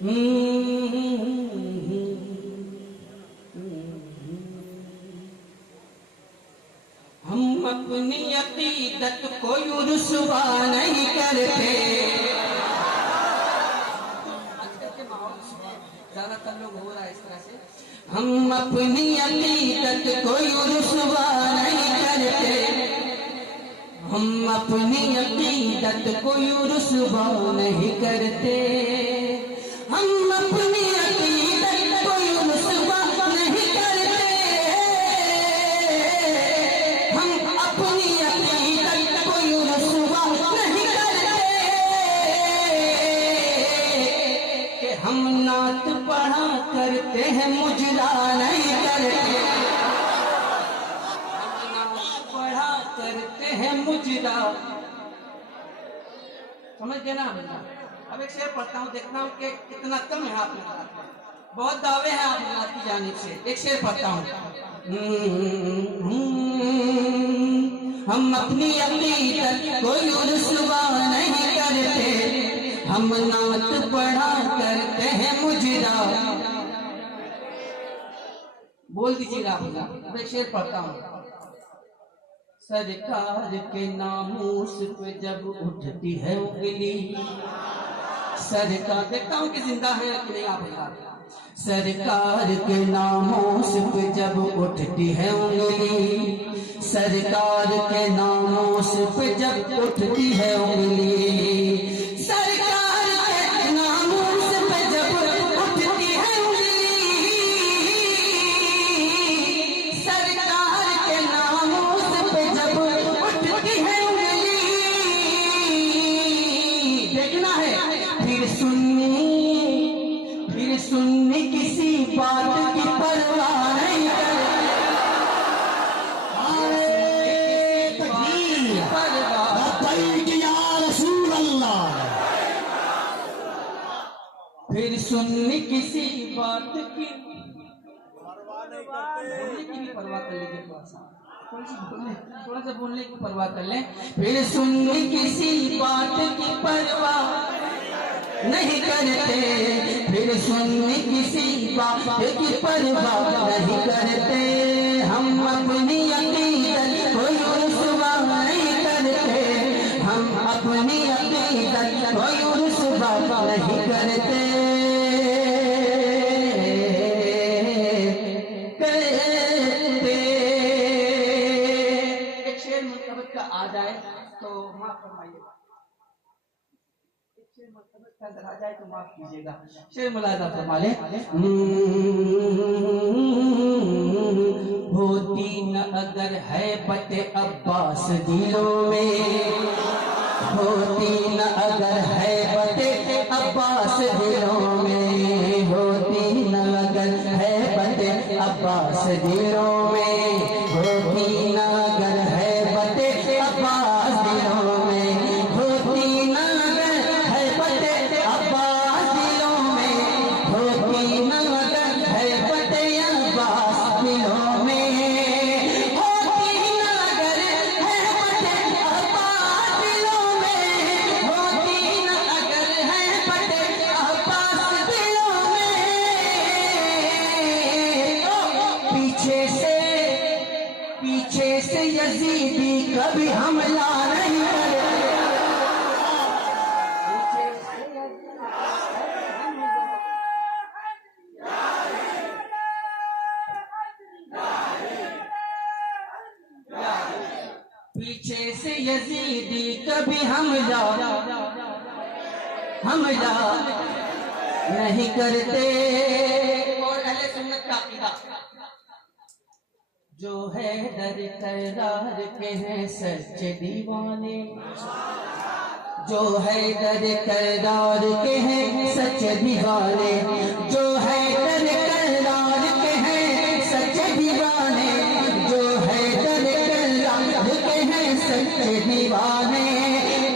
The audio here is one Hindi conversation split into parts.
हम अपनी अकीदत को रुसवा नहीं करते। ज्यादातर लोग हो रहा है इस तरह से। हम अपनी अकीदत को रुसवा नहीं करते। हम अपनी अकीदत को रुसवा नहीं करते। हम अपनी अकीदत को रुसवा नहीं करते। हम अपनी अकीदत को रुसवा नहीं करते। कि हम नात पढ़ा करते हैं मुजरा नहीं करते। करते हैं मुजरा। समझ गए ना? अब एक शेर पढ़ता हूँ, देखना हूँ कि कितना कम है आप लोग। बहुत दावे हैं आप लोग की जानिब से। एक शेर पढ़ता हूँ। हम अपनी अकीदत को रुसवा नहीं करते। हम नात पढ़ा करते हैं मुजरा। बोल दीजिएगा आप लोग। अब एक शेर पढ़ता हूँ। सरकार के नामूस पे जब उठती है उंगली। सरकार, देखता हूँ कि जिंदा है कि नहीं आप बता। सरकार के नामूस पे जब उठती है उंगली। सरकार के नामूस पे जब उठती है उंगली। सरकार के नामूस पे जब उठती है उंगली। सरकार के नामूस पे जब उठती है उंगली। देखना है फिर सुन्नी किसी बात की परवाह नहीं फिर सुन्नी किसी बात की परवाह नहीं करते। परवाह कर लीजिए थोड़ा सा बोलने की परवाह कर लें। फिर सुन्नी किसी बात की परवाह नहीं करते। फिर सुन्नी किसी बात की परवाह नहीं करते। हम अपनी अकीदत को रुसवा नहीं करते। हम अपनी अकीदत को रुसवा नहीं करते। आ जाए तो माफ फरमाइएगा। अगर आ जाए तो माफ कीजिएगा। शेर मुलाजा फरमा ले। होती न अगर है बते अब्बास दिलों में। होती न अगर है बते अब्बास दिलों में। होती न अगर है बते अब्बास दिलों में। होती न अगर है बते अब्बास दिलों में। होती न अगर है बते अब्बास दिलों में। होती न अगर है बते अब्बास दिलों में। होती न अगर है बते अब्बास दिलों में। होती न अगर है बते अब्बास दिलों में। पीछे से यजीदी कभी हमला नहीं पीछे से यजीदी कभी हमला नहीं करते। और अहले सुन्नत का अकीदा जो है दर करार के हैं सच्चे दीवाने। जो है दर करार के हैं सच्चे दीवाने। जो है दर करार के हैं सच्चे दीवाने। जो है दर करार के हैं सच्चे दीवाने।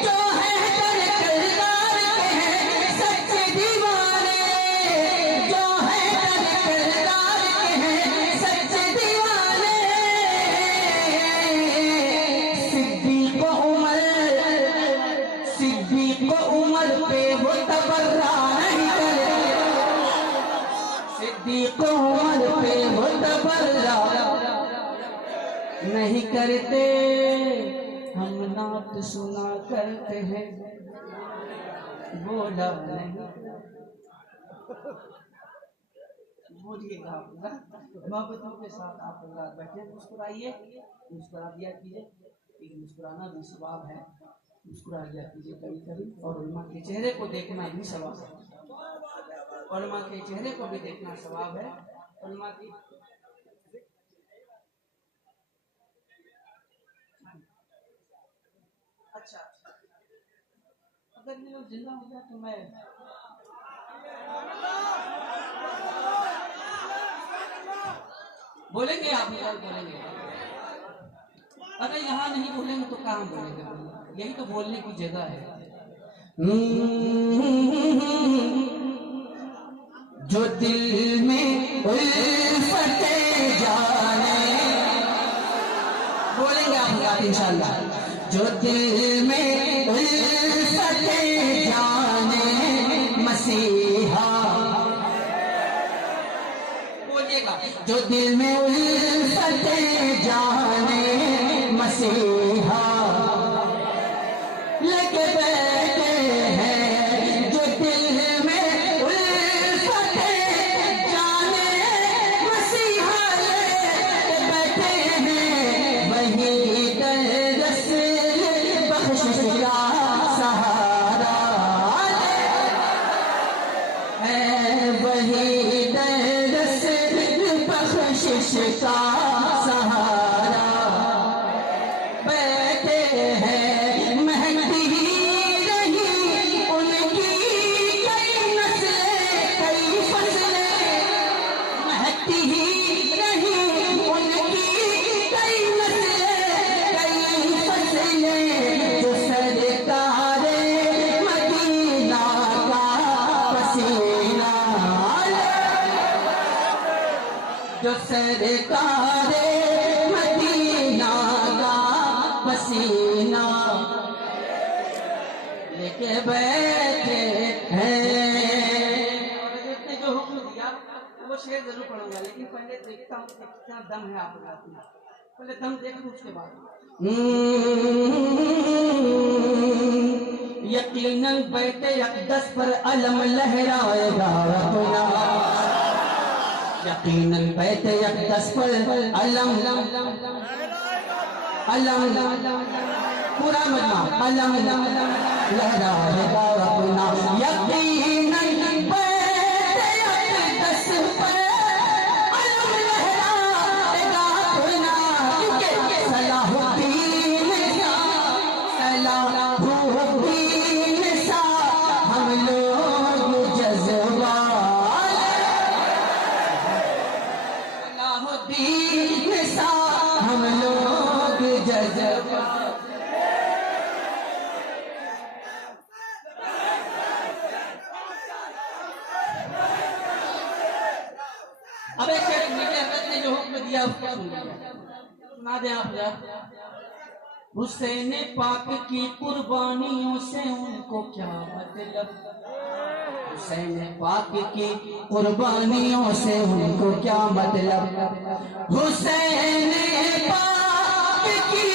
जो है दर करार के हैं सच्चे दीवाने। जो है दर करार के हैं सच्चे दीवाने। सिद्दीक उमर पे वो तबर्रा नहीं करते। सिद्दीक उमर पे मुतबर्रा नहीं करते, हम नात सुना करते हैं, बोला नहीं। बोलिएगा आप मोहब्बतों के साथ आप लोग बैठे मुस्कुराइए, मुस्कुरा दिया कीजिए, लेकिन मुस्कुराना भी सवाब है, मुस्कुरा दिया कीजिए कभी कभी। और उलमा के चेहरे को देखना भी सवाब है, उलमा के चेहरे को भी देखना सवाब है। उलमा की अच्छा, अगर ये लोग जिंदा हो गया तो मैं बोलेंगे, आप लोग बोलेंगे। अगर यहाँ नहीं बोलेंगे तो कहाँ बोलेंगे? यही तो बोलने की जगह है। जो दिल में उल्फते जाने, बोलेंगे आप इंशाल्लाह। जो दिल में उल्फते जाने मसीहा, बोलिएगा। जो दिल में उल्फते जाने मसीहा लेके बैठे हैं, जो दिल में उल्फते जाने मसीहा लेके बैठे हैं, वही दरस बख्शिश का सहारा है, वही दरस बख्शिश का सहारा बैठे हैं। महंगी रही उनकी कई नस्लें कई फसलें, महंगी रही उनकी कई नस्लें कई फसलें, जो सरकारे मदीना का पसीना, जो सरकारे मदीना का पसीना लेके बैठे हैं। और जो हुक्म दिया वो शेर जरूर पढ़ूंगा, लेकिन पहले देखता हूँ कि कितना दम है आप लोगों में। पहले दम देख लूँ उसके बाद। यकीनन बैठे अक़दस पर अलम लहराएगा अपना, यकीनन बैठे अक़दस पर अलम पूरा मजमा अलम लहराएगा अपना, यकीनन बैठे अक़दस पर अलम लहराएगा अपना, सलाहुद्दीन सा हम लोग जज्बा, सलाहुद्दीन सा हम लोग जज्बा। अब एक मेरे हजरत ने जो हुक्म दिया उसका सुना दे आप जरा। हुसैन पाक की कुर्बानियों से उनको क्या मतलब, हुसैन पाक की कुर्बानियों से उनको क्या मतलब, हुसैन पाक की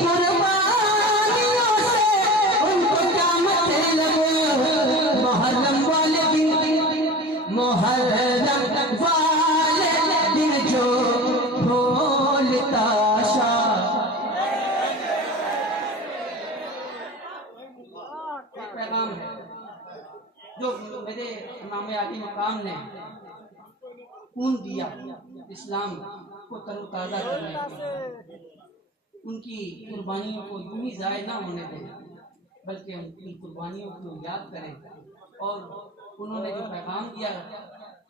कुर्बानियों से उनको क्या मतलब, मुहर्रम वाले दिन, मुहर्रम वाले दिन जो ढोलता पैगाम है जो मेरे इमाम आली मकाम ने खून दिया इस्लाम को तरोताज़ा करने के, उनकी कुर्बानियों को यूं ही ज़ाय ना होने दें, बल्कि उनकी कुर्बानियों को याद करें। और उन्होंने जो पैगाम दिया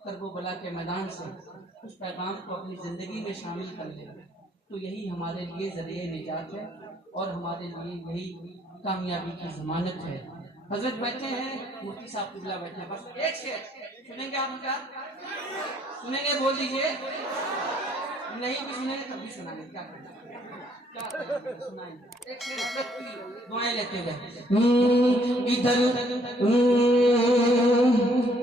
करबला के मैदान से, उस पैगाम को अपनी ज़िंदगी में शामिल कर लें, तो यही हमारे लिए ज़रिए निजात है और हमारे लिए यही कामयाबी की ज़मानत है। हजरत बैठे हैं, मुफ्ती साहब किबला बैठे हैं, बस एक शेर सुनेंगे आप उनका, सुनेंगे बोल दीजिए, नहीं भी सुनेंगे तब भी सुनाएंगे, क्या क्या सुनाएंगे। एक शेर हजरत की दुआएं लेते हुए, इधर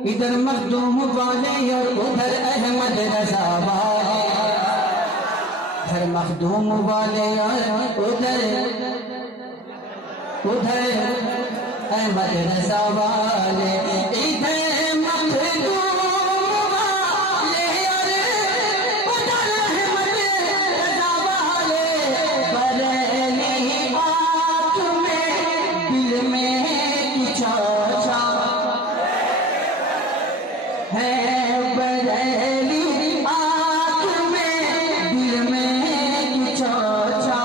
इधर मखदूम वाले और उधर अहमद रजा वाले, इधर मखदूम वाले और उधर अहमद रजा वाले, इधर मखदूम वाले और उधर अहमद रजा वाले, बरेली आँख में दिल में चौचा है, बरेली आँख में दिल में चौचा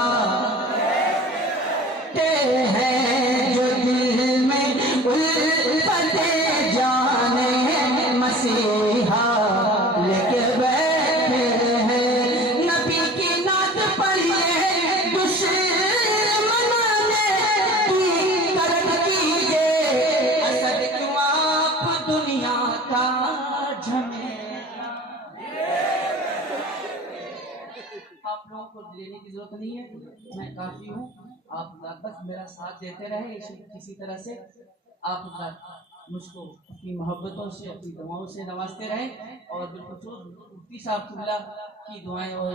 ते हैं जो दिल में उल्फते जाने मसीहा लेके बैठे हैं, नबी की नात पर ये दुश्मनों ने की तरक कीजिए, असद क्यों आप दुनिया का झमेला। आप लोगों को लेने की जरूरत नहीं है, मैं काफी हूँ। आप बस मेरा साथ देते रहे किसी तरह से, आप मुझको अपनी मोहब्बतों से अपनी दुआओं से नवाजते रहें, और बिल्कुल मुफ्ती साहब किबला की दुआएं और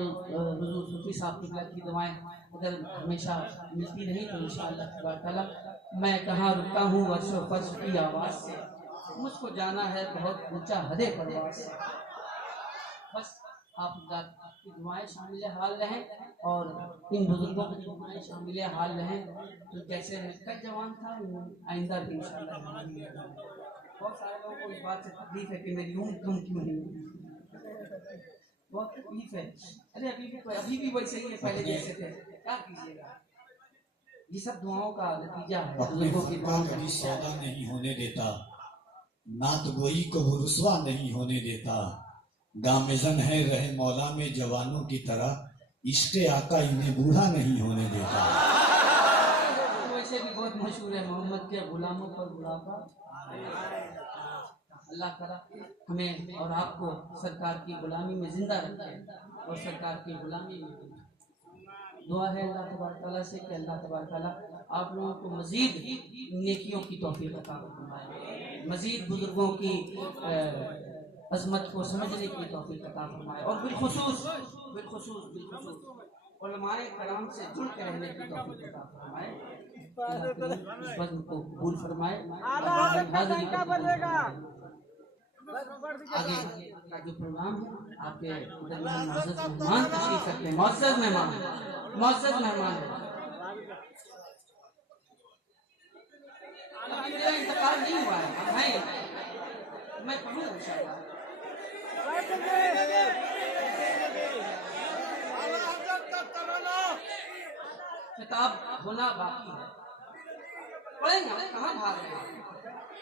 हुजूर मुफ्ती साहब किबला की दुआएं अगर हमेशा मिलती रही तो इंशाअल्लाह ताला मैं कहाँ रुकता हूँ वर्षों फर्श की आवाज़ से, मुझको जाना है बहुत ऊंचा हदे परवाज़ से। बस आप की दुआएं शामिल हाल रहें और इन बुजुर्गों की दुआएं शामिल हाल रहें, तो जैसे मैं कल जवान था आइंदा भी इंशाअल्लाह। बहुत सारे लोगों को इस बात से तकलीफ है कि मेरी उम्र कम क्यों नहीं, बहुत तकलीफ है। अरे अभी भी वैसे ही पहले जैसे थे, क्या कीजिएगा, ये सब दुआओं का नतीजा है। अपने फन को कभी सौदा नहीं होने देता, नात गोई को वो रुसवा नहीं होने देता, गामेजन है रहे मौला में जवानों की तरह, इश्क़े आका इन्हें बूढ़ा नहीं होने देता। वैसे भी बहुत मशहूर है मोहम्मद के गुलामों पर बुढ़ापा। अल्लाह करा हमें और आपको सरकार की गुलामी में जिंदा रखे और सरकार की गुलामी में दुआ है अल्लाह तबारक तआला से कि अल्लाह तबारक तआला आप लोगों को मजीद नेकियों की तौफीक अता फरमाए, मजीद बुजुर्गों की अज़मत को समझने की तौफीक अता फरमाए, और बिलखुसूस उलमाए कराम से जुड़ के रहने की तौफीक अता फरमाए। इस बज़्म को कबूल फरमाए। आगे का जो प्रोग्राम है आपके दरमियान मुअज़्ज़ज़ मेहमान तशरीफ रखते हैं, मुअज़्ज़ज़ मेहमान है। अभी मेरा इंतकाल नहीं हुआ है, मैं पढ़ूँ इंशाअल्लाह। किताब होना बाकी है, पढ़ेंगे, हम कहाँ भाग रहे हैं।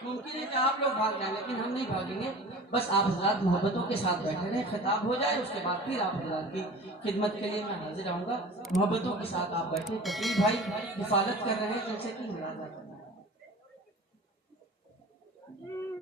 मुमकिन है कि आप लोग भाग जाएं, लेकिन हम नहीं भागेंगे। बस आप हज़रात मोहब्बतों के साथ बैठे रहें, खिताब हो जाए उसके बाद फिर आप हज़रात की खिदमत के लिए मैं हाजिर रहूँगा। मोहब्बतों के साथ आप बैठे। तकील भाई हिफाजत कर रहे हैं, जैसे कि मुलाज़ा करना है।